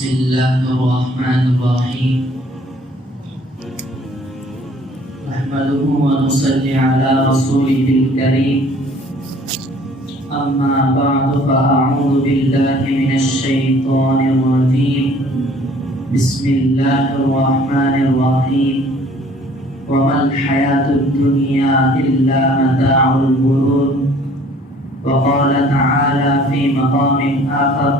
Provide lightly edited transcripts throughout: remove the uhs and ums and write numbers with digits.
بسم الله الرحمن الرحيم نحمده ونصلي على رسوله الكريم أما بعد فأعوذ بالله من الشيطان الرجيم بسم الله الرحمن الرحيم وما الحياة الدنيا إلا متاع الغرور وقال تعالى في مقام آخر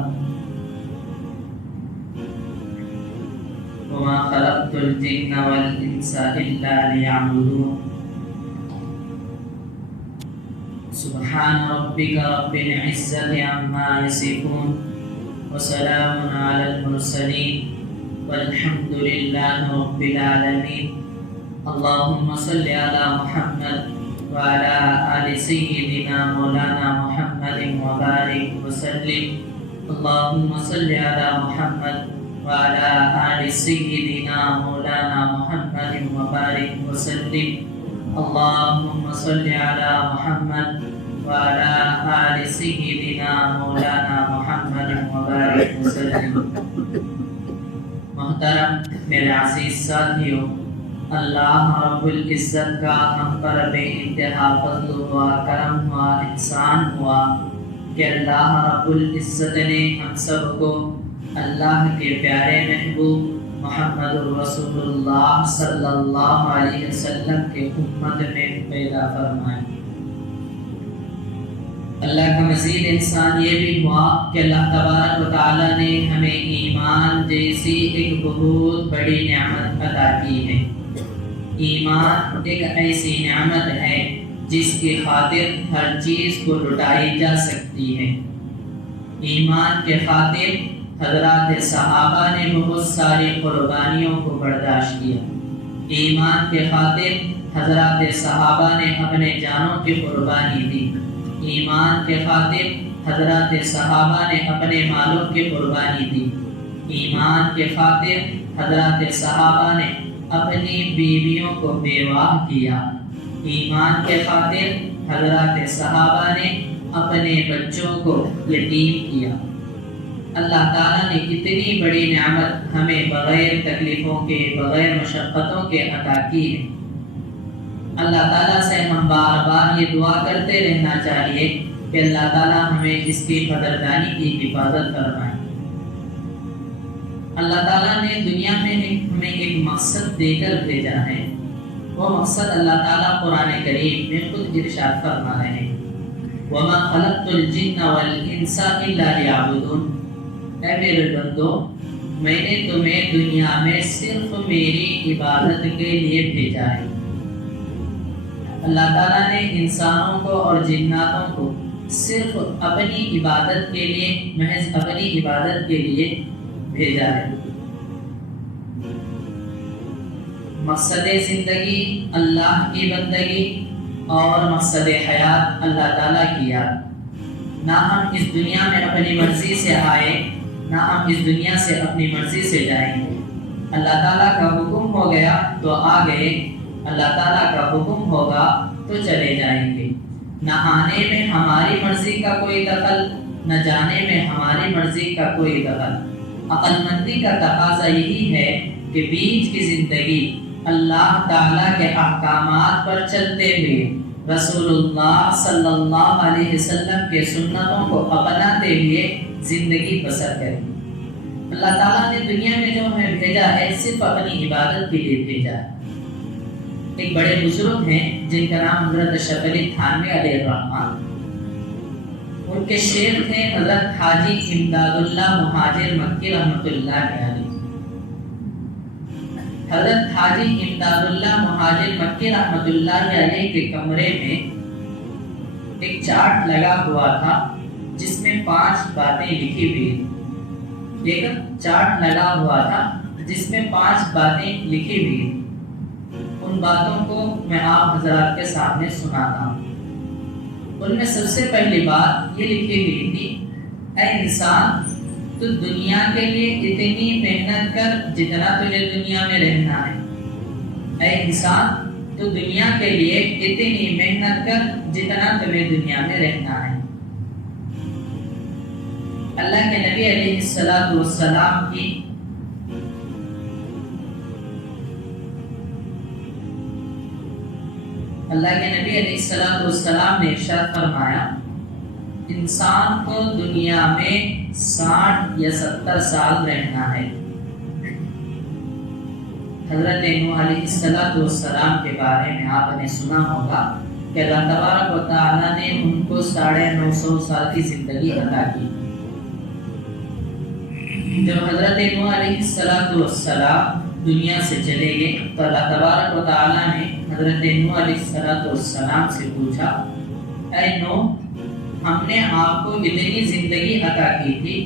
وما خلقت الجن والإنس إلا ليعبدون سبحان ربك رب العزة عما يصفون وسلام على المرسلين والحمد لله رب العالمين اللهم صل على محمد وعلى آل سيدنا مولانا محمد وبارك وسلم اللهم صل على محمد وعلى آل سيدنا مولانا محمد وبارك وسلم اللهم صل على محمد وعلى آل سيدنا مولانا محمد وبارك وسلم محترم میرے عزیز ساتھیوں، اللہ رب العزت کا ہم پر بے انتہا فضل ہوا، کرم ہوا، احسان ہوا کہ اللہ رب العزت نے ہم سب کو اللہ کے پیارے محبوب محمد رسول اللہ صلی اللہ علیہ وسلم کے امت میں پیدا فرمائے۔ اللہ کا مزید احسان یہ بھی ہوا کہ اللہ تبارک و تعالی نے ہمیں ایمان جیسی ایک بہت بڑی نعمت عطا کی ہے۔ ایمان ایک ایسی نعمت ہے جس کی خاطر ہر چیز کو لٹائی جا سکتی ہے۔ ایمان کے خاطر حضرات صحابہ نے بہت ساری قربانیوں کو برداشت کیا۔ ایمان کے خاطر حضرات صحابہ نے اپنے جانوں کی قربانی دی۔ ایمان کے خاطر حضرات صحابہ نے اپنے مالوں کی قربانی دی۔ ایمان کے خاطر حضرات صحابہ نے اپنی بیویوں کو بیوہ کیا۔ ایمان کے خاطر حضرات صحابہ نے اپنے بچوں کو یتیم کیا۔ اللہ تعالیٰ نے اتنی بڑی نعمت ہمیں بغیر تکلیفوں کے، بغیر مشقتوں کے عطا کی ہے۔ اللہ تعالیٰ سے ہم بار بار یہ دعا کرتے رہنا چاہیے کہ اللہ تعالیٰ ہمیں اس کی قدردانی کی حفاظت فرمائے۔ اللہ تعالیٰ نے دنیا میں ہمیں ایک مقصد دے کر بھیجا ہے۔ وہ مقصد اللہ تعالیٰ قرآن کریم میں خود ارشاد فرما رہے ہیں، وَمَا خَلَقْتُ الْجِنَّ وَالْإِنسَ إِلَّا لِيَعْبُدُونَ، اے میرے بندو، میں نے تمہیں دنیا میں صرف میری عبادت کے لیے بھیجا ہے۔ اللہ تعالیٰ نے انسانوں کو اور جناتوں کو صرف اپنی عبادت کے لیے، محض اپنی عبادت کے لیے بھیجا ہے۔ مقصد زندگی اللہ کی بندگی اور مقصد حیات اللہ تعالیٰ کی یاد۔ نہ ہم اس دنیا میں اپنی مرضی سے آئے، نہ ہم اس دنیا سے اپنی مرضی سے جائیں گے۔ اللہ تعالیٰ کا حکم ہو گیا تو آ گئے، اللہ تعالیٰ کا حکم ہوگا تو چلے جائیں گے۔ نہ آنے میں ہماری مرضی کا کوئی دخل، نہ جانے میں ہماری مرضی کا کوئی دخل۔ عقل مندی کا تقاضا یہی ہے کہ بیچ کی زندگی اللہ تعالیٰ کے احکامات پر چلتے ہوئے، رسول اللہ صلی اللہ علیہ وسلم کے سنتوں کو اپناتے ہوئے زندگی بسر کریں۔ اللہ تعالیٰ نے دنیا میں جو ہمیں بھیجا ہے صرف اپنی عبادت کے لیے بھیجا ہے۔ ایک بڑے بزرگ ہیں جن کا نام حضرت اشرف علی تھانوی علیہ الرحمہ، ان کے شیخ تھے حضرت حاجی امداد اللہ مہاجر مکی رحمۃ اللہ علیہ۔ حضرت حاجی امداد اللہ مہاجر مکی رحمۃ اللہ علیہ کے کمرے میں ایک چارٹ لگا ہوا تھا جس میں 5 باتیں لکھی ہوئی تھیں۔ ایک چارٹ لگا ہوا تھا جس میں 5 باتیں لکھی ہوئی تھیں۔ ان باتوں کو میں آپ حضرات کے سامنے سناتا ہوں۔ ان میں سب سے پہلی بات یہ لکھی ہوئی تھی، اے انسان، تو دنیا کے لیے اتنی محنت کر جتنا تجھے دنیا میں رہنا ہے۔ اے انسان، تو دنیا کے لیے اتنی محنت کر جتنا تمہیں دنیا میں رہنا ہے۔ اللہ کے نبی علیہ السلام کی نے ارشاد فرمایا انسان کو دنیا میں 60 یا 70 سال رہنا ہے۔ حضرت نوح علیہ السلام کے بارے میں آپ نے سنا ہوگا کہ اللہ تبارک و تعالیٰ نے ان کو 950 سال کی زندگی عطا کی۔ جب حضرت نوح علیہ السلام دنیا سے چلے گئے تو اللہ تبارک و تعالیٰ نے حضرت نوح علیہ السلام سے پوچھا، اے نوح، ہم نے آپ کو اتنی زندگی عطا کی تھی،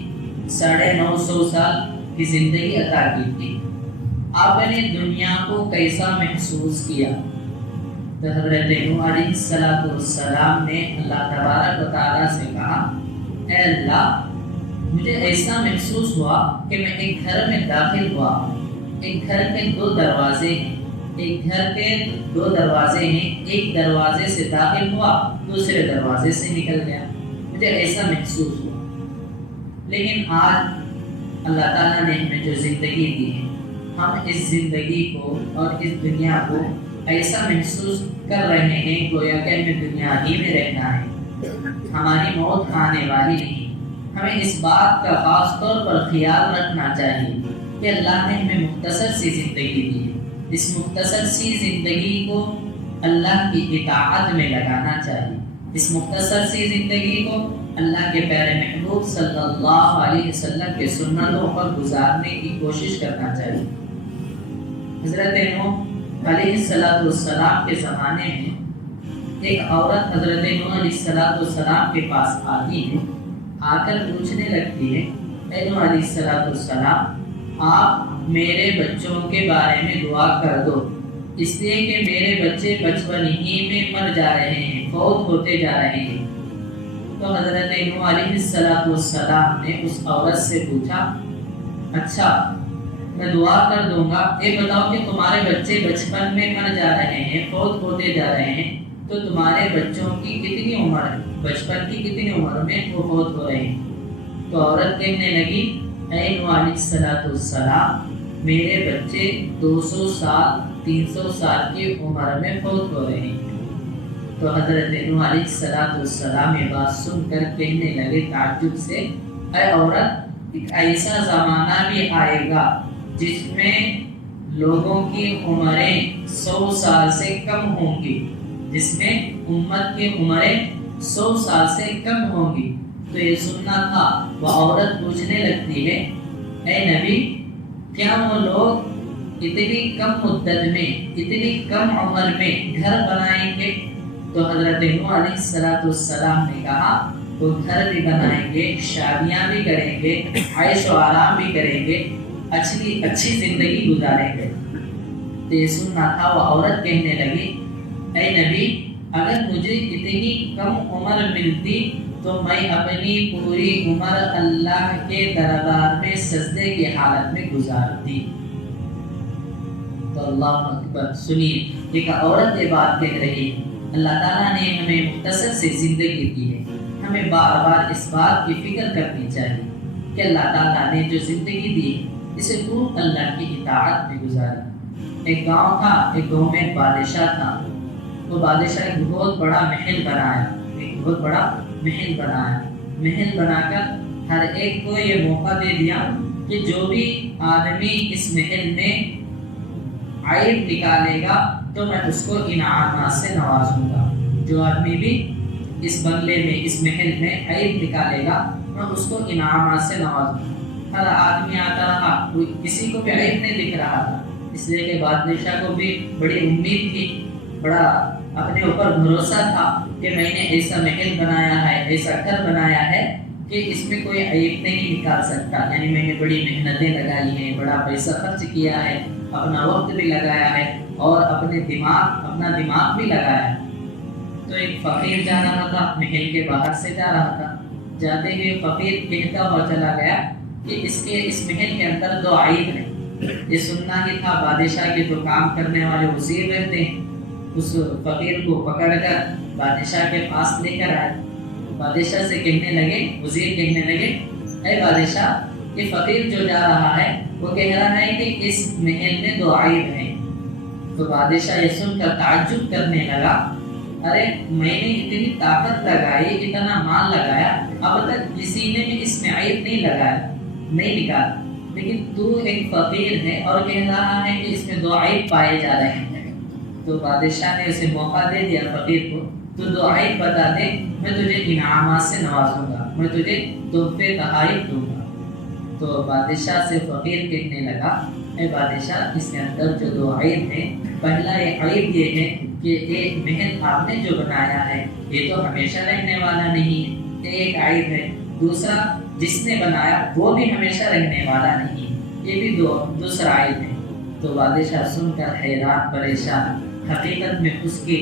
950 سال کی زندگی عطا کی تھی، آپ نے دنیا کو کیسا محسوس کیا؟ تو حضرت نوح علیہ السلام نے اللہ تبارک و تعالیٰ سے کہا، اے اللہ، مجھے ایسا محسوس ہوا کہ میں ایک گھر میں داخل ہوا، ایک گھر کے 2 دروازے ہیں، ایک گھر کے 2 دروازے ہیں، ایک دروازے سے داخل ہوا، دوسرے دروازے سے نکل گیا، مجھے ایسا محسوس ہوا۔ لیکن آج اللہ تعالیٰ نے ہمیں جو زندگی دی ہے، ہم اس زندگی کو اور اس دنیا کو ایسا محسوس کر رہے ہیں گویا کہ ہمیں دنیا ہی میں رہنا ہے، ہماری موت آنے والی نہیں۔ ہمیں اس بات کا خاص طور پر خیال رکھنا چاہیے کہ اللہ نے ہمیں مختصر سی زندگی دی ہے، اس مختصر سی زندگی کو اللہ کی اطاعت میں لگانا چاہیے، اس مختصر سی زندگی کو اللہ کے پیارے محبوب صلی اللہ علیہ وسلم کے سنتوں پر گزارنے کی کوشش کرنا چاہیے۔ حضرت نوح علیہ السلام کے زمانے میں ایک عورت حضرت نوح علیہ السلام کے پاس آتی ہے، آ کر پوچھنے لگتی ہے، اے نوح علیہ السلام، آپ میرے بچوں کے بارے میں دعا کر دو، اس لیے کہ میرے بچے بچپن ہی میں مر جا رہے ہیں، فوت ہوتے جا رہے ہیں۔ تو حضرت نوح علیہ السلام نے اس عورت سے پوچھا، اچھا میں دعا کر دوں گا، یہ بتاؤ کہ تمہارے بچے بچپن میں مر جا رہے ہیں، فوت ہوتے جا رہے ہیں، تو تمہارے بچوں کی کتنی عمر ہے، بچپن کی کتنی عمر میں وہ فوت ہو رہے ہیں؟ تو عورت کہنے لگی، اے نوح علیہ السلام، میرے بچے 200 سال 300 سال کی عمر میں فوت ہو رہے ہیں۔ تو حضرت نوح علیہ السلام یہ بات سن کر کہنے لگے تعجب سے، اے عورت، ایک ایسا زمانہ بھی آئے گا جس میں لوگوں کی عمریں 100 سال سے کم ہوں گی، جس میں امت کی عمریں 100 سال سے کم ہوں گی۔ تو یہ سننا تھا، وہ عورت پوچھنے لگتی ہے، اے نبی، کیا وہ لوگ اتنی کم مدت میں، اتنی کم عمر میں گھر بنائیں گے؟ تو حضرت نوح علیہ السلام نے کہا، وہ گھر بھی بنائیں گے، شادیاں بھی کریں گے، عیش و آرام بھی کریں گے، اچھی زندگی گزاریں گے۔ تو یہ سننا تھا، وہ عورت کہنے لگی، اے نبی، اگر مجھے اتنی کم عمر ملتی تو میں اپنی پوری عمر اللہ کے دربار میں سجدے کی حالت میں گزارتی۔ تو اللہ اکبر، سنیے، ایک عورت یہ بات کہہ رہی ہے۔ اللہ تعالیٰ نے ہمیں مختصر سے زندگی دی ہے، ہمیں بار بار اس بات کی فکر کرنی چاہیے کہ اللہ تعالیٰ نے جو زندگی دی ہے اسے خوب اللہ کی اطاعت میں گزاری۔ ایک گاؤں تھا، ایک گاؤں میں ایک بادشاہ تھا، وہ بادشاہ ایک بہت بڑا محل بنایا، ایک بہت بڑا محل بنایا، محل بنا کر ہر ایک کو یہ موقع دے دیا کہ جو بھی آدمی اس محل میں عیب نکالے گا تو میں اس کو انعامات سے نوازوں گا، جو آدمی بھی اس بنگلے میں، اس محل میں عیب نکالے گا میں اس کو انعامات سے نوازوں گا۔ ہر آدمی آتا رہا، کوئی کسی کو بھی عیب نہیں دکھ رہا تھا، اس لیے کہ بادشاہ کو بھی بڑی امید تھی، بڑا اپنے اوپر بھروسہ تھا کہ میں نے ایسا محل بنایا ہے، ایسا گھر بنایا ہے کہ اس میں کوئی عیب نہیں نکال سکتا، یعنی میں نے بڑی محنتیں لگائی ہیں، بڑا پیسہ خرچ کیا ہے، اپنا وقت بھی لگایا ہے اور اپنا دماغ بھی لگایا ہے۔ تو ایک فقیر جا رہا تھا، محل کے باہر سے جا رہا تھا، جاتے ہوئے فقیر کہتا ہوا چلا گیا کہ اس محل کے اندر 2 عیب ہیں۔ یہ سننا ہی تھا، بادشاہ کے جو کام کرنے والے وزیر رہتے ہیں، اس فقیر کو پکڑ کر بادشاہ کے پاس لے کر آئے۔ بادشاہ سے کہنے لگے، وزیر کہنے لگے، اے بادشاہ یہ فقیر جو جا رہا ہے وہ کہہ رہا ہے کہ اس محل میں 2 عیب ہیں۔ تو بادشاہ یہ سن کر تعجب کرنے لگا، ارے میں نے اتنی طاقت لگائی، اتنا مال لگایا، اب تک کسی نے بھی اس میں عیب نہیں لگایا، نہیں نکالا، لیکن تو ایک فقیر ہے اور کہہ رہا ہے کہ اس میں 2 عیب پائے جا رہے ہیں۔ تو بادشاہ نے اسے موقع دے دیا فقیر کو، تو 2 عیب بتا دے، میں تجھے انعامات سے نوازوں گا، میں تجھے تحفے تحائف دوں گا۔ تو بادشاہ سے فقیر کہنے لگا، اے بادشاہ اس کے اندر جو 2 عیب ہیں، پہلا عیب یہ ہے کہ ایک محل آپ نے جو بنایا ہے یہ تو ہمیشہ رہنے والا نہیں ہے، ایک عیب ہے۔ دوسرا جس نے بنایا وہ بھی ہمیشہ رہنے والا نہیں ہے، یہ بھی دوسرا عیب ہے۔ تو بادشاہ سن کر حیران پریشان، حقیقت میں اس کے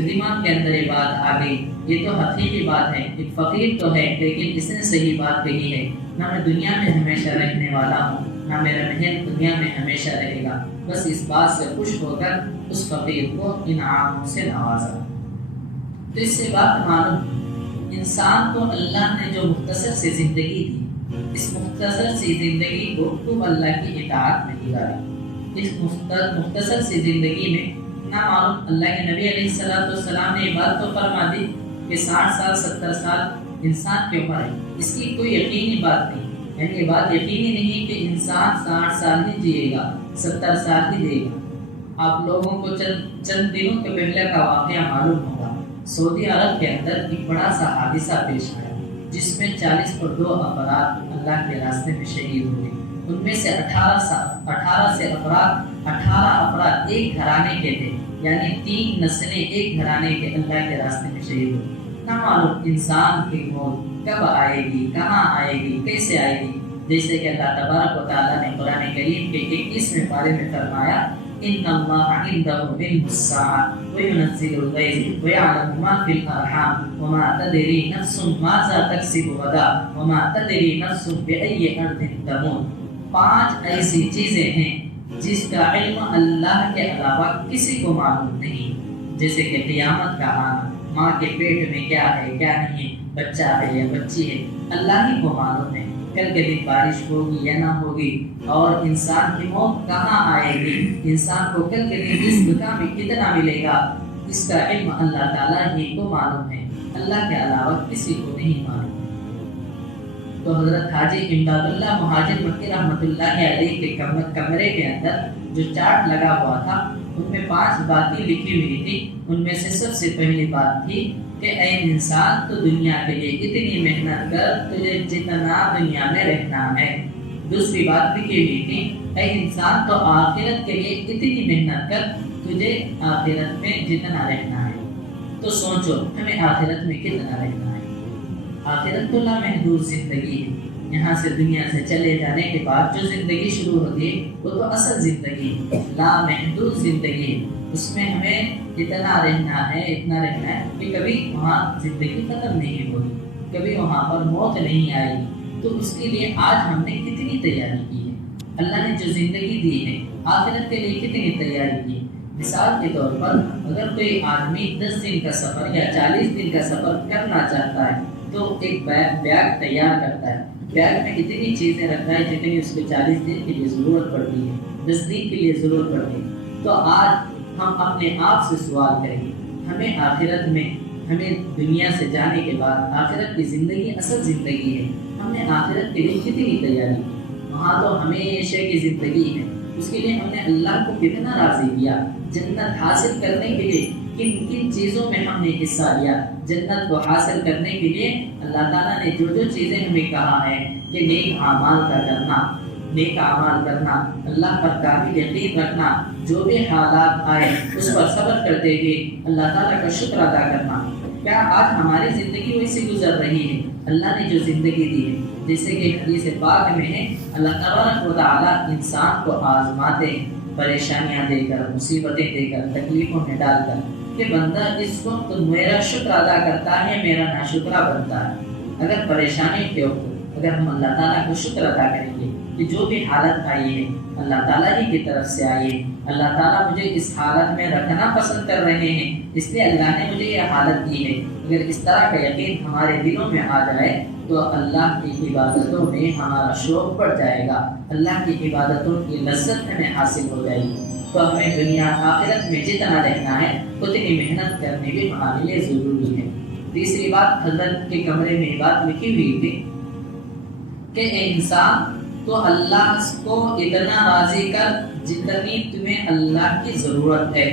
دماغ کے اندر یہ بات آ گئی، یہ تو حقیقی بات ہے، ایک فقیر تو ہے لیکن اس نے صحیح بات کہی ہے، نہ میں دنیا میں ہمیشہ رہنے والا ہوں، نہ میرا محل دنیا میں ہمیشہ رہے گا۔ بس اس بات سے خوش ہو کر اس فقیر کو انعاموں سے نوازا۔ تو اس سے بات معلوم، انسان کو اللہ نے جو مختصر سی زندگی دی، اس مختصر سی زندگی کو خوب اللہ کی اطاعت میں گزاری۔ اس مختصر سی زندگی میں نہ معلوم اللہ کے نبی علیہ السلام نے یہ بات تو فرما دی کہ 60 سال 70 سال انسان کی عمر ہے، اس کی کوئی یقینی بات نہیں، یعنی یہ بات یقینی نہیں کہ انسان 60 سال ہی جیے گا، 70 سال ہی دے گا۔ آپ لوگوں کو چند دنوں کے پہلے کا واقعہ معلوم ہوگا، سعودی عرب کے اندر ایک بڑا سا حادثہ پیش آیا جس میں 40 اور 2 افراد اللہ کے راستے میں شہید ہوئے۔ ان میں سے 18 افراد ایک گھرانے کے تھے، یعنی 3 نسلیں ایک گھرانے کے اللہ کے راستے میں شہید ہوئے۔ نہ معلوم انسان کی موت کب آئے گی، کہاں آئے گی، کیسے آئے گی، جیسے کہ اللہ تبارک و تعالیٰ نے قرآن کریم کے 21ویں پارے میں فرمایا، ان اللہ عنده علم الساعة وينزل الغیث ويعلم ما في الارحام وما تدری نفس ماذا تکسب غدا وما تدری نفس بأي ارض تموت۔ 5 ایسی چیزیں ہیں جس کا علم اللہ کے علاوہ کسی کو معلوم نہیں، جیسے کہ قیامت کا آنا، ماں کے پیٹ میں کیا ہے کیا نہیں، بچہ ہے یا بچی ہے، اللہ ہی کو معلوم ہے، کل کے دن بارش ہوگی یا نہ ہوگی، اور انسان کی موت کہاں آئے گی، انسان کو کل کے دن رزق کا کتنا ملے گا، اس کا علم اللہ تعالیٰ ہی کو معلوم ہے، اللہ کے علاوہ کسی کو نہیں معلوم۔ تو حضرت حاجی امداد اللہ مہاجر مکی رحمۃ اللہ علیہ کے کمرے کے اندر جو چارٹ لگا ہوا تھا ان میں 5 باتیں لکھی ہوئی تھی۔ ان میں سے سب سے پہلی بات تھی کہ اے انسان تو دنیا کے لیے اتنی محنت کر، تجھے جتنا دنیا میں رہنا ہے۔ دوسری بات لکھی ہوئی تھی، اے انسان تو آخرت کے لیے اتنی محنت کر، تجھے آخرت میں جتنا رہنا ہے۔ تو سوچو ہمیں آخرت میں کتنا رہنا ہے۔ آخرت تو لامحدود زندگی ہے، یہاں سے دنیا سے چلے جانے کے بعد جو زندگی شروع ہوتی ہے وہ تو اصل زندگی ہے، لامحدود زندگی ہے، اس میں ہمیں اتنا رہنا ہے، اتنا رہنا ہے کہ کبھی وہاں زندگی ختم نہیں ہوگی، کبھی وہاں پر موت نہیں آئے گی۔ تو اس کے لیے آج ہم نے کتنی تیاری کی ہے، اللہ نے جو زندگی دی ہے آخرت کے لیے کتنی تیاری کی ہے۔ مثال کے طور پر اگر کوئی آدمی 10 دن کا سفر یا 40 دن کا سفر کرنا چاہتا ہے تو ایک بیگ تیار کرتا ہے، بیگ میں اتنی چیزیں رکھتا ہے جتنی اس کو 40 دن کے لیے ضرورت پڑتی ہے، 10 دن کے لیے ضرورت پڑتی ہے۔ تو آج ہم اپنے آپ سے سوال کریں گے، ہمیں آخرت میں، ہمیں دنیا سے جانے کے بعد آخرت کی زندگی اصل زندگی ہے، ہم نے آخرت کے لیے کتنی تیاری کی؟ وہاں تو ہمیشہ کی زندگی ہے، اس کے لیے ہم نے اللہ کو کتنا راضی کیا؟ جنت حاصل کرنے کے لیے کن کن چیزوں میں ہم نے حصہ لیا؟ جنت کو حاصل کرنے کے لیے اللہ تعالیٰ نے جو جو چیزیں ہمیں کہا ہے کہ نیک اعمال کا کرنا، نیک اعمال کرنا، اللہ پر کامل یقین رکھنا، جو بھی حالات آئے اس پر صبر کرتے ہوئے اللہ تعالیٰ کا شکر ادا کرنا۔ کیا آج ہماری زندگی ویسی گزر رہی ہے؟ اللہ نے جو زندگی دی ہے، جیسے کہ حدیث پاک میں ہے، اللہ تبارک و تعالیٰ انسان کو آزماتے ہیں، پریشانیاں دے کر، مصیبتیں دے کر، تکلیفوں میں ڈال کر، کہ بندہ اس وقت میرا شکر ادا کرتا ہے، میرا ناشکرہ بنتا ہے۔ اگر پریشانی کے وقت اگر ہم اللہ تعالیٰ کو شکر ادا کریں گے کہ جو بھی حالت آئی ہے اللہ تعالیٰ ہی کی طرف سے آئی ہے، اللہ تعالیٰ مجھے اس حالت میں رکھنا پسند کر رہے ہیں، اس لیے اللہ نے مجھے یہ حالت دی ہے، اگر اس طرح کا یقین ہمارے دلوں میں آ جائے تو اللہ کی عبادتوں میں ہمارا شوق بڑھ جائے گا، اللہ کی عبادتوں کی لذت ہمیں حاصل ہو جائے گی۔ تو ہمیں دنیا آخرت میں جتنا رہنا ہے اتنی محنت کرنی بھی ہمارے لیے ضروری ہے۔ تیسری بات، حضرت کے کمرے میں بات لکھی ہوئی تھی کہ انسان تو اللہ کو اتنا راضی کر جتنی تمہیں اللہ کی ضرورت ہے،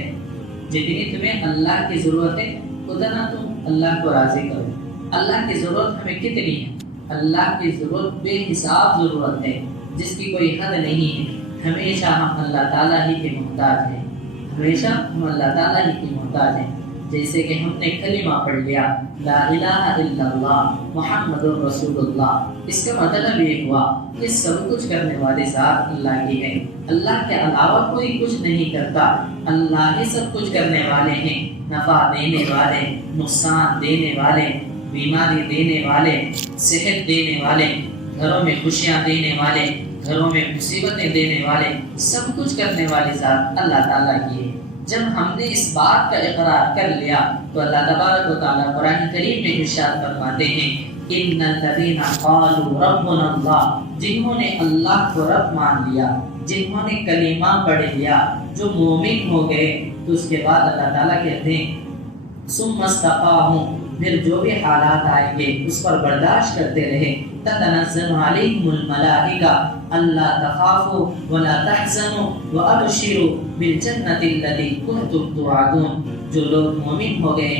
جتنی تمہیں اللہ کی ضرورت ہے اتنا تم اللہ کو راضی کرو۔ اللہ کی ضرورت ہمیں کتنی ہے؟ اللہ کی ضرورت بے حساب ضرورت ہے جس کی کوئی حد نہیں ہے۔ ہمیشہ ہم اللہ تعالیٰ ہی کے محتاج ہیں، ہمیشہ ہم اللہ تعالیٰ ہی کے محتاج ہیں۔ جیسے کہ ہم نے کلمہ پڑھ لیا لا الہ الا اللہ محمد رسول اللہ، اس کا مطلب یہ ہوا کہ سب کچھ کرنے والے ذات اللہ کی ہے، اللہ کے علاوہ کوئی کچھ نہیں کرتا، اللہ ہی سب کچھ کرنے والے ہیں، نفع دینے والے، نقصان دینے والے، بیماری دینے والے، صحت دینے والے، گھروں میں خوشیاں دینے والے، گھروں میں مصیبتیں دینے والے، سب کچھ کرنے والی ذات اللہ تعالیٰ کی ہے۔ جب ہم نے اس بات کا اقرار کر لیا تو اللہ تبارک و تعالیٰ قرآن کریم میں ارشاد فرماتے ہیں ان الذین قالوا ربنا اللہ، جنہوں نے اللہ کو رب مان لیا، جنہوں نے کلمہ پڑھ لیا، جو مومن ہو گئے، تو اس کے بعد اللہ تعالیٰ کہتے ہیں ثم استقاموا، پھر جو بھی حالات آئیں گے اس پر برداشت کرتے رہے، تتنزل علیہم الملائکہ اللہ تخافوا ولا تحزنوا وابشروا بالجنۃ التي کنتم توعدون۔ جو لوگ مومن ہو گئے،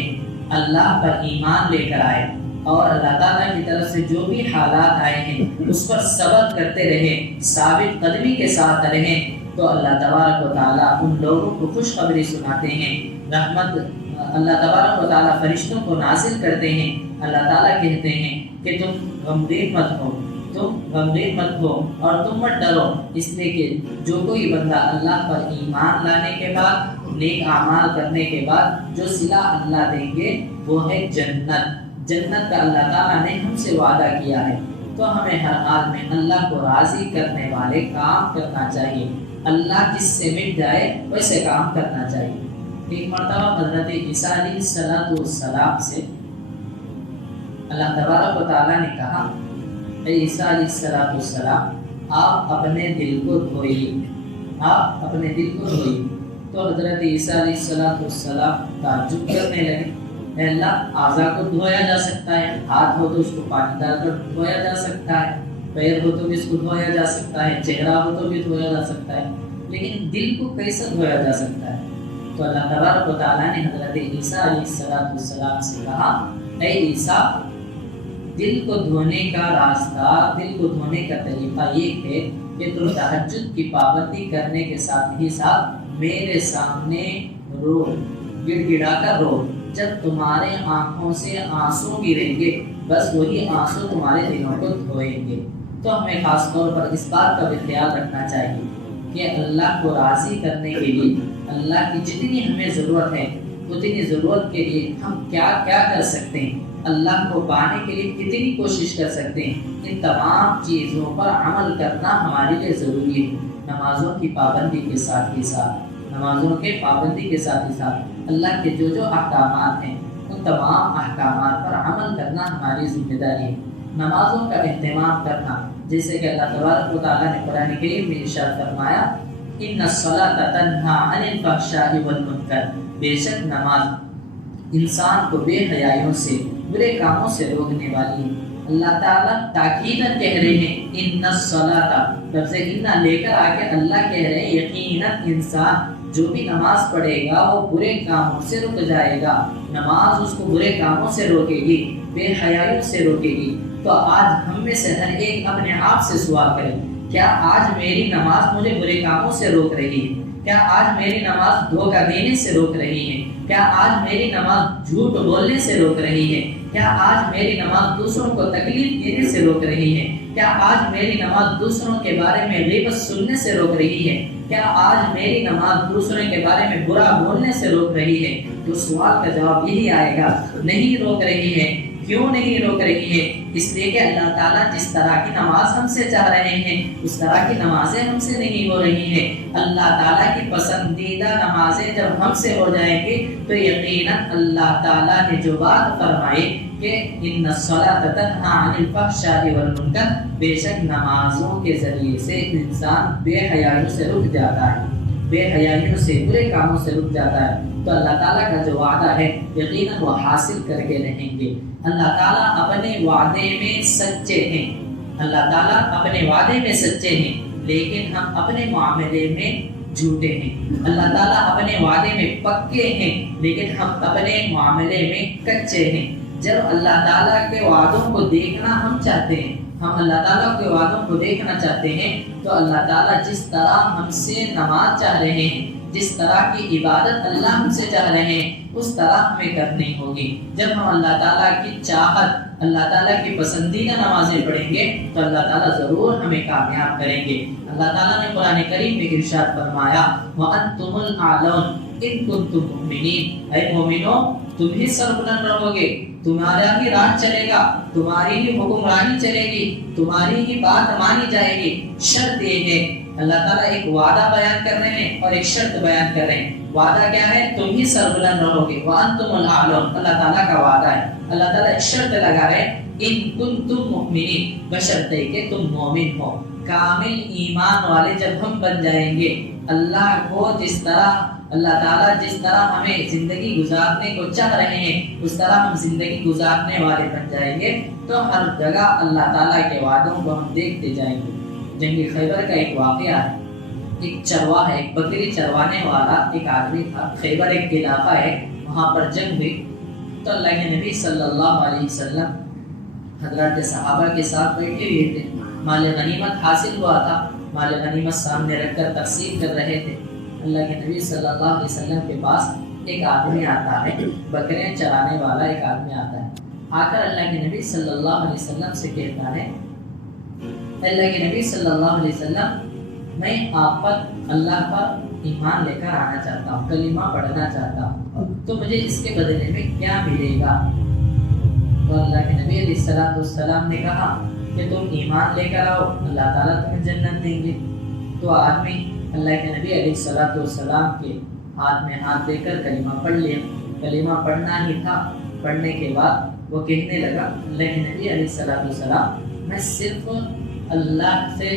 اللہ پر ایمان لے کر آئے اور اللہ تعالیٰ کی طرف سے جو بھی حالات آئے ہیں اس پر صبر کرتے رہے، ثابت قدمی کے ساتھ رہیں، تو اللہ تبارک و تعالیٰ ان لوگوں کو خوشخبری سناتے ہیں، رحمت اللہ تبارک و تعالیٰ فرشتوں کو نازل کرتے ہیں۔ اللہ تعالیٰ کہتے ہیں کہ تم غمگین مت ہو، تم غمگین مت ہو اور تم مت ڈرو، اس لیے کہ جو کوئی بندہ اللہ پر ایمان لانے کے بعد، نیک اعمال کرنے کے بعد جو صلہ اللہ دیں گے وہ ہے جنت۔ جنت کا اللہ تعالیٰ نے ہم سے وعدہ کیا ہے، تو ہمیں ہر حال میں اللہ کو راضی کرنے والے کام کرنا چاہیے، اللہ جس سے مٹ جائے ویسے کام کرنا چاہیے۔ ایک مرتبہ حضرت عیسیٰ علیہ السلام سے اللہ تبارک و تعالیٰ نے کہا اے عیسیٰ علیہ السلام آپ اپنے دل کو دھوئیے، آپ اپنے دل کو دھوئیے۔ تو حضرت عیسیٰ علیہ السلام تعجب کرنے لگے، اے اللہ اعضاء کو دھویا جا سکتا ہے، ہاتھ ہو تو اس کو پانی ڈال کر دھویا جا سکتا ہے، پیر ہو تو بھی اس کو دھویا جا سکتا ہے، چہرہ ہو تو بھی دھویا جا سکتا ہے، لیکن دل کو کیسے دھویا جا سکتا ہے؟ تو اللہ تبارک و تعالیٰ نے حضرت عیسیٰ علیہ السلام سے کہا اے عیسیٰ، دل کو دھونے کا راستہ، دل کو دھونے کا طریقہ یہ ہے کہ تم تہجد کی پابندی کرنے کے ساتھ ہی ساتھ میرے سامنے رو، گڑ گڑا کر رو، جب تمہارے آنکھوں سے آنسو گریں گے بس وہی آنسو تمہارے دلوں کو دھوئیں گے۔ تو ہمیں خاص طور پر اس بات کا بھی خیال رکھنا چاہیے کہ اللہ کو راضی کرنے کے لیے اللہ کی جتنی ہمیں ضرورت ہے اتنی ضرورت کے لیے ہم کیا کیا کر سکتے ہیں، اللہ کو پانے کے لیے کتنی کوشش کر سکتے ہیں، ان تمام چیزوں پر عمل کرنا ہمارے لیے ضروری ہے۔ نمازوں کی پابندی کے ساتھ ہی ساتھ، نمازوں کے پابندی کے ساتھ ہی ساتھ اللہ کے جو احکامات ہیں ان تمام احکامات پر عمل کرنا ہماری ذمہ داری ہے۔ نمازوں کا اہتمام کرنا، جیسے کہ اللہ تبارک و تعالیٰ نے قرآن کریم میں ارشاد فرمایا ان الصلاۃ تنہی عن الفحشاء والمنکر، بے شک نماز انسان کو بے حیائیوں سے، برے کاموں سے روکنے والی ہے۔ اللہ تعالیٰ تاکیداً کہہ رہے ہیں ان الصلاۃ، لفظ ان لے کر آ کے اللہ کہہ رہے ہیں یقیناً انسان جو بھی نماز پڑھے گا وہ برے کاموں سے رک جائے گا، نماز اس کو برے کاموں سے روکے گی، بے حیائیوں سے روکے گی۔ تو آج ہم میں سے ہر ایک اپنے آپ سے سوال کرے، کیا آج میری نماز مجھے برے کاموں سے روک رہی ہے؟ کیا آج میری نماز دھوکہ دینے سے روک رہی ہے؟ کیا آج میری نماز جھوٹ بولنے سے روک رہی ہے؟ کیا آج میری نماز دوسروں کو تکلیف دینے سے روک رہی ہے؟ کیا آج میری نماز دوسروں کے بارے میں غیبت سننے سے روک رہی ہے؟ کیا آج میری نماز دوسروں کے بارے میں برا بولنے سے روک رہی ہے؟ تو سوال کا جواب یہی آئے گا، نہیں روک رہی ہے۔ کیوں نہیں روک رہی ہے؟ اس لیے کہ اللہ تعالیٰ جس طرح کی نماز ہم سے چاہ رہے ہیں اس طرح کی نمازیں ہم سے نہیں ہو رہی ہیں۔ اللہ تعالیٰ کی پسندیدہ نمازیں جب ہم سے ہو جائیں گی تو یقیناً اللہ تعالیٰ نے جو بات فرمائی کہ ان الصلاۃ تنہی عن الفحشاء والمنکر، بے شک نمازوں کے ذریعے سے انسان بے حیائیوں سے رک جاتا ہے، بے حیائیوں سے، برے کاموں سے رک جاتا ہے۔ تو اللہ تعالیٰ کا جو وعدہ ہے یقیناً وہ حاصل کر کے رہیں گے۔ اللہ تعالیٰ اپنے وعدے میں سچے ہیں، اللہ تعالیٰ اپنے وعدے میں سچے ہیں، لیکن ہم اپنے معاملے میں جھوٹے ہیں۔ اللہ تعالیٰ اپنے وعدے میں پکے ہیں، لیکن ہم اپنے معاملے میں کچے ہیں۔ جب اللہ تعالیٰ کے وعدوں کو دیکھنا ہم چاہتے ہیں، ہم اللہ تعالیٰ کے وعدوں کو دیکھنا چاہتے ہیں، تو اللہ تعالیٰ جس طرح ہم سے نماز چاہ رہے ہیں، جس طرح کی عبادت اللہ ہم سے چاہ رہے ہیں، اس طرح ہمیں کرنی ہوگی۔ جب ہم اللہ تعالیٰ کی چاہت، اللہ تعالیٰ کی پسندیدہ نمازیں پڑھیں گے تو اللہ تعالیٰ ضرور ہمیں کامیاب کریں گے۔ اللہ تعالیٰ نے قرآن کریم میں ارشاد فرمایا وَأَنْتُمُ الْأَعْلَوْنَ إِن كُنتُم مُؤْمِنِينَ، اے مومنو تم ہی سربلند رہو گے، تمہارا ہی راج چلے گا، تمہاری ہی حکمرانی چلے گی، تمہاری ہی بات مانی جائے گی۔ شرط یہ ہے، اللہ تعالیٰ ایک وعدہ بیان کر رہے ہیں اور ایک شرط بیان کر رہے ہیں۔ وعدہ کیا ہے؟ تم ہی سربلند رہو گے، وَأَنْتُمُ الْأَعْلَوْنَ، اللہ تعالیٰ کا وعدہ ہے۔ اللہ تعالیٰ ایک شرط لگا ہے، ان کنتم مؤمنین، بشرطے کہ تم مومن ہو۔ کامل ایمان والے جب ہم بن جائیں گے، اللہ کو جس طرح اللہ تعالیٰ جس طرح ہمیں زندگی گزارنے کو چاہ رہے ہیں اس طرح ہم زندگی گزارنے والے بن جائیں گے، تو ہر جگہ اللہ تعالیٰ کے وعدوں کو ہم دیکھتے جائیں گے۔ جنگ خیبر کا ایک واقعہ ہے، ایک چرواہ ہے، ایک بکری چروانے والا ایک آدمی تھا۔ خیبر ایک علاقہ ہے، وہاں پر جنگ ہوئی تو اللہ کے نبی صلی اللہ علیہ وسلم حضرات صحابہ کے ساتھ بیٹھے ہوئے تھے، مال غنیمت حاصل ہوا تھا، مال غنیمت سامنے رکھ کر تقسیم کر رہے تھے۔ اللہ کے نبی صلی اللہ علیہ وسلم کے پاس ایک آدمی آتا ہے، بکریاں چرانے والا ایک آدمی آتا ہے، آ کر اللہ کے نبی صلی اللہ علیہ وسلم سے کہتا ہے اللہ کے نبی صلی اللہ علیہ وسلم میں آپ پر اللہ پر ایمان لے کر آنا چاہتا ہوں، کلمہ پڑھنا چاہتا ہوں، تو مجھے اس کے بدلے میں کیا ملے گا؟ تو اللہ کے نبی علیہ السلام نے کہا کہ تم ایمان لے کر آؤ، اللہ تعالیٰ تمہیں جنت دیں گے۔ تو آدمی اللہ کے نبی علیہ السلام کے ہاتھ میں ہاتھ دے کر کلمہ پڑھ لیا۔ کلمہ پڑھنا ہی تھا، پڑھنے کے بعد وہ کہنے لگا اللہ کے نبی علیہ السلام میں صرف اللہ سے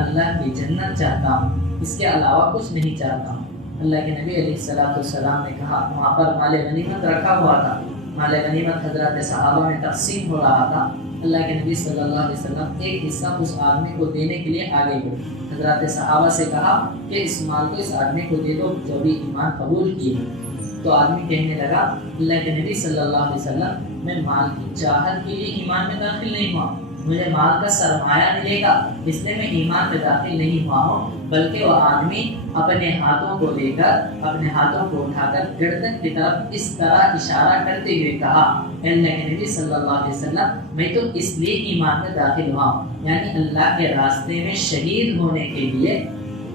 اللہ کی جنت چاہتا ہوں، اس کے علاوہ کچھ نہیں چاہتا ہوں۔ اللہ کے نبی علیہ السلام نے کہا، وہاں پر مال غنیمت رکھا ہوا تھا، مال غنیمت حضرات صحابہ میں تقسیم ہو رہا تھا۔ اللہ کے نبی صلی اللہ علیہ وسلم ایک حصہ اس آدمی کو دینے کے لیے آگے بڑھے۔ حضرات صحابہ سے کہا کہ اس مال کو اس آدمی کو دے دو جو بھی ایمان قبول کیے۔ تو آدمی کہنے لگا اللہ کے نبی صلی اللہ علیہ وسلم میں مال کی چاہت کے لیے ایمان میں داخل نہیں ہوا، مجھے مال کا سرمایہ ملے گا اس لیے میں ایمان میں داخل نہیں ہوا ہوں، بلکہ وہ آدمی اپنے ہاتھوں کو لے کر اپنے ہاتھوں کو اٹھا کر گردن کی طرف اس طرح اشارہ کرتے ہوئے کہا اللہ کے نبی صلی اللہ علیہ وسلم میں تو اس لیے ایمان میں داخل ہوا ہوں، یعنی اللہ کے راستے میں شہید ہونے کے لیے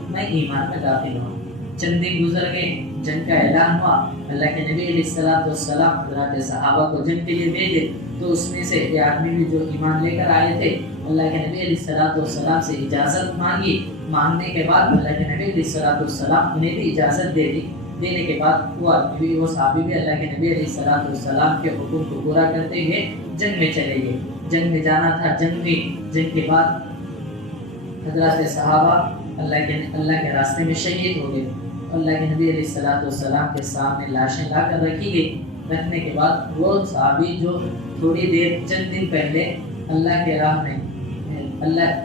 میں ایمان میں داخل ہوا۔ چند دن گزر گئے، جنگ کا اعلان ہوا، اللہ کے نبی علیہ السلام حضرات صحابہ کو جنگ کے لیے بھیجے، تو اس میں سے یہ آدمی بھی جو ایمان لے کر آئے تھے اللہ کے نبی علیہ السلام سے اجازت مانگی۔ مانگنے کے بعد اللہ کے نبی علیہ السلام انہیں بھی اجازت دے دی۔ دینے کے بعد وہ صحابی بھی اللہ کے نبی علیہ السلام کے حکم کو پورا کرتے ہوئے جنگ میں چلے گئے۔ جنگ میں جانا تھا، جنگ میں، جنگ کے بعد حضرات صحابہ اللہ کے راستے میں شہید ہو گئے۔ اللہ کے نبی علیہ السلام کے سامنے لاشیں لا کر رکھی گئی۔ رکھنے کے بعد وہ صحابی جو تھوڑی دیر چند دن پہلے اللہ کے راہ میں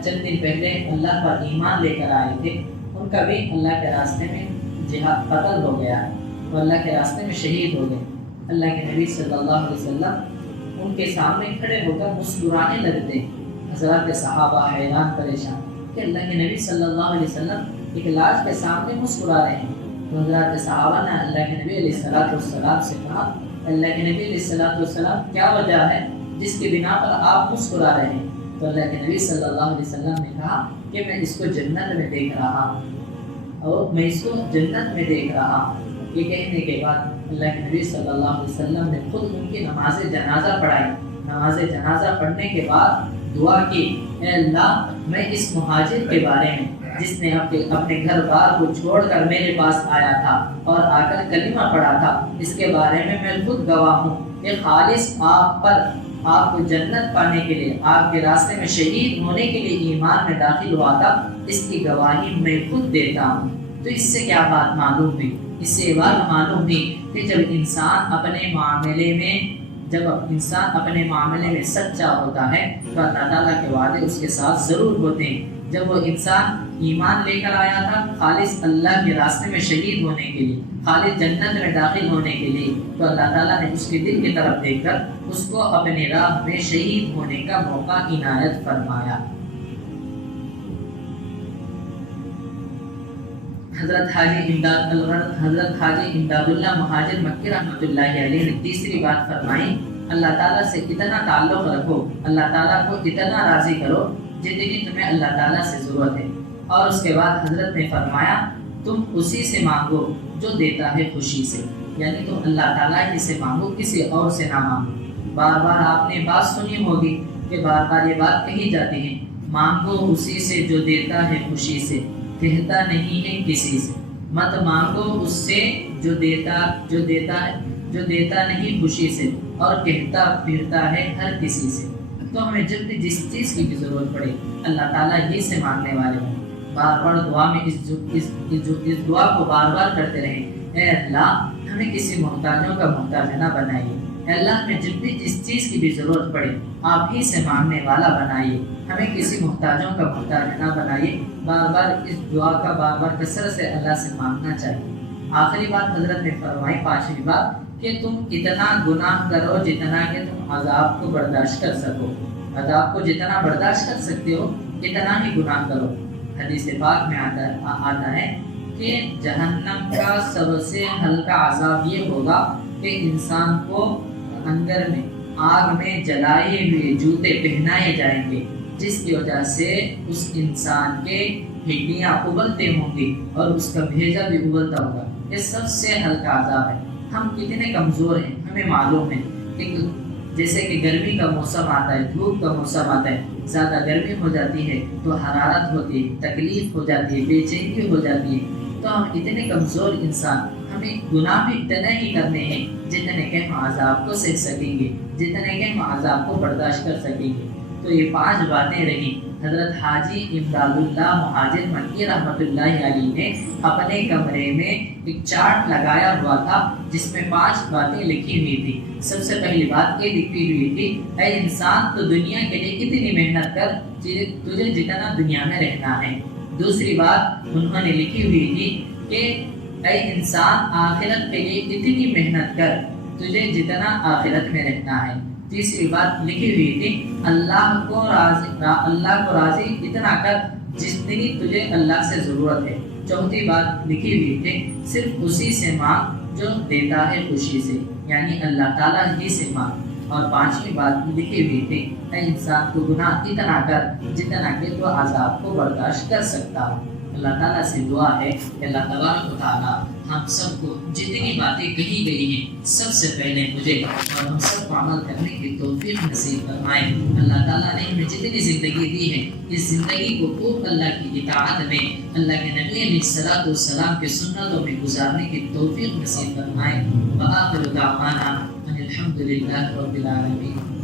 چند دن پہلے اللہ پر ایمان لے کر آئے تھے، ان کا بھی اللہ کے راستے میں جہاد قتل ہو گیا ہے، وہ اللہ کے راستے میں شہید ہو گئے۔ اللہ کے نبی صلی اللہ علیہ وسلم ان کے سامنے کھڑے ہو کر مسکرانے لگتے۔ حضرات صحابہ حیران پریشان کہ اللہ کے نبی صلی اللہ علیہ وسلم ایک لاش کے سامنے مسکرا رہے ہیں۔ تو حضرات صحابہ نے اللہ کے نبی علیہ السلام سے کہا اللہ کے نبی علیہ السلام کیا وجہ ہے جس کی بنا پر آپ مسکرا رہے ہیں؟ تو اللہ کے نبی صلی اللہ علیہ وسلم نے کہا کہ میں اس کو جنت میں دیکھ رہا ہوں، اور میں اس کو جنت میں دیکھ رہا ہوں۔ یہ کہنے کے بعد اللہ کے نبی صلی اللہ علیہ وسلم نے خود ان کی نماز جنازہ پڑھائی۔ نماز جنازہ پڑھنے کے بعد دعا کی اے اللہ میں اس مہاجر کے بارے میں جس نے اپنے گھر بار کو چھوڑ کر میرے پاس آیا تھا اور آ کر کلمہ پڑھا تھا، اس کے بارے میں خود گواہ ہوں کہ خالص آپ پر، آپ کو جنت پانے کے لیے، آپ کے راستے میں شہید ہونے کے لیے ایمان میں داخل ہوا تھا، اس کی گواہی میں خود دیتا ہوں۔ تو اس سے کیا بات معلوم ہوئی؟ اس سے بات معلوم ہوئی کہ جب انسان اپنے معاملے میں سچا ہوتا ہے تو اللہ تعالیٰ کے وعدے اس کے ساتھ ضرور ہوتے ہیں۔ جب وہ انسان ایمان لے کر آیا تھا خالص اللہ کے راستے میں شہید ہونے کے لیے، خالص جنت میں داخل ہونے کے لیے، تو اللہ تعالیٰ نے اس کے دل کی طرف دیکھ کر اس کو اپنے راہ میں شہید ہونے کا موقع عنایت فرمایا۔ حضرت حاجی امداد اللہ مہاجر مکی رحمۃ اللہ علیہ نے تیسری بات فرمائی، اللہ تعالیٰ سے اتنا تعلق رکھو، اللہ تعالیٰ کو اتنا راضی کرو جتنی تمہیں اللہ تعالیٰ سے ضرورت ہے۔ اور اس کے بعد حضرت نے فرمایا، تم اسی سے مانگو جو دیتا ہے خوشی سے، یعنی تم اللہ تعالیٰ ہی سے مانگو، کسی اور سے نہ مانگو۔ بار بار آپ نے بات سنی ہوگی کہ بار بار یہ بات کہی جاتی ہے، مانگو اسی سے جو دیتا ہے خوشی سے، کہتا نہیں ہے کسی سے۔ مت مانگو اس سے جو دیتا نہیں خوشی سے اور کہتا پھرتا ہے ہر کسی سے۔ تو ہمیں جب بھی جس چیز کی بھی ضرورت پڑے اللہ تعالیٰ ہی سے مانگنے والے ہیں۔ بار بار دعا میں اس دعا کو بار بار کرتے رہیں، اے اللہ ہمیں کسی محتاجوں کا محتاج نہ بنائیے، اے اللہ ہمیں جب بھی جس چیز کی بھی ضرورت پڑے آپ ہی سے مانگنے والا بنائیے، ہمیں کسی محتاجوں کا محتاج نہ بنائیے۔ بار بار اس دعا کا بار بار کثرت سے اللہ سے مانگنا چاہیے۔ آخری بات حضرت نے فرمائی، پانچویں بات، کہ تم اتنا گناہ کرو جتنا کہ تم عذاب کو برداشت کر سکو، عذاب کو جتنا برداشت کر سکتے ہو اتنا ہی گناہ کرو۔ حدیث پاک میں آتا ہے کہ جہنم کا سب سے ہلکا عذاب یہ ہوگا کہ انسان کو اندر میں آگ میں جلائے ہوئے جوتے پہنائے جائیں گے، جس کی وجہ سے اس انسان کے ہڈیاں ابلتے ہوں گی اور اس کا بھیجا بھی ابلتا ہوگا۔ یہ سب سے ہلکا عذاب ہے۔ ہم کتنے کمزور ہیں ہمیں معلوم ہے کہ جیسے کہ گرمی کا موسم آتا ہے، دھوپ کا موسم آتا ہے، زیادہ گرمی ہو جاتی ہے تو حرارت ہوتی ہے، تکلیف ہو جاتی ہے، بے چینی ہو جاتی ہے۔ تو ہم اتنے کمزور انسان، ہمیں گناہ بھی اتنے ہی کرنے ہیں جتنے کہ ہم عذاب کو سہ سکیں گے، جتنے کہ ہم عذاب کو برداشت کر سکیں گے۔ تو یہ 5 باتیں رہی۔ حضرت حاجی امداد اللہ مہاجر مکی رحمۃ اللہ علیہ نے اپنے کمرے میں ایک چارٹ لگایا ہوا تھا جس میں 5 باتیں لکھی ہوئی تھی۔ سب سے پہلی بات یہ لکھی ہوئی تھی، اے انسان تو دنیا کے لیے اتنی محنت کر تجھے جتنا دنیا میں رہنا ہے۔ دوسری بات انہوں نے لکھی ہوئی تھی کہ اے انسان آخرت کے لیے اتنی محنت کر تجھے جتنا آخرت میں رہنا ہے۔ تیسری بات لکھی ہوئی تھی، اللہ کو راضی اتنا کر جتنی تجھے اللہ سے ضرورت ہے۔ چوتھی بات لکھی ہوئی تھی، صرف اسی سے مانگ جو دیتا ہے خوشی سے، یعنی اللہ تعالیٰ ہی سے مانگ۔ اور 5ویں بات لکھی ہوئی تھی، اے انسان کو گناہ اتنا کر جتنا کہ تو عذاب کو برداشت کر سکتا ہو۔ اللہ تعالیٰ سے دعا ہے کہ اللہ تبارک و تعالیٰ ہم سب کو جتنی باتیں کہی گئی ہیں سب سے پہلے مجھے اور ہم سب کو عمل کرنے کی توفیق نصیب فرمائے۔ اللہ تعالیٰ نے ہمیں جتنی زندگی دی ہے اس زندگی کو خوب اللہ کی اطاعت میں، اللہ کے نبی علیہ الصلوۃ والسلام کے سنتوں میں گزارنے کی توفیق نصیب فرمائے۔ وآخر دعوانا ان الحمد للہ رب العالمین۔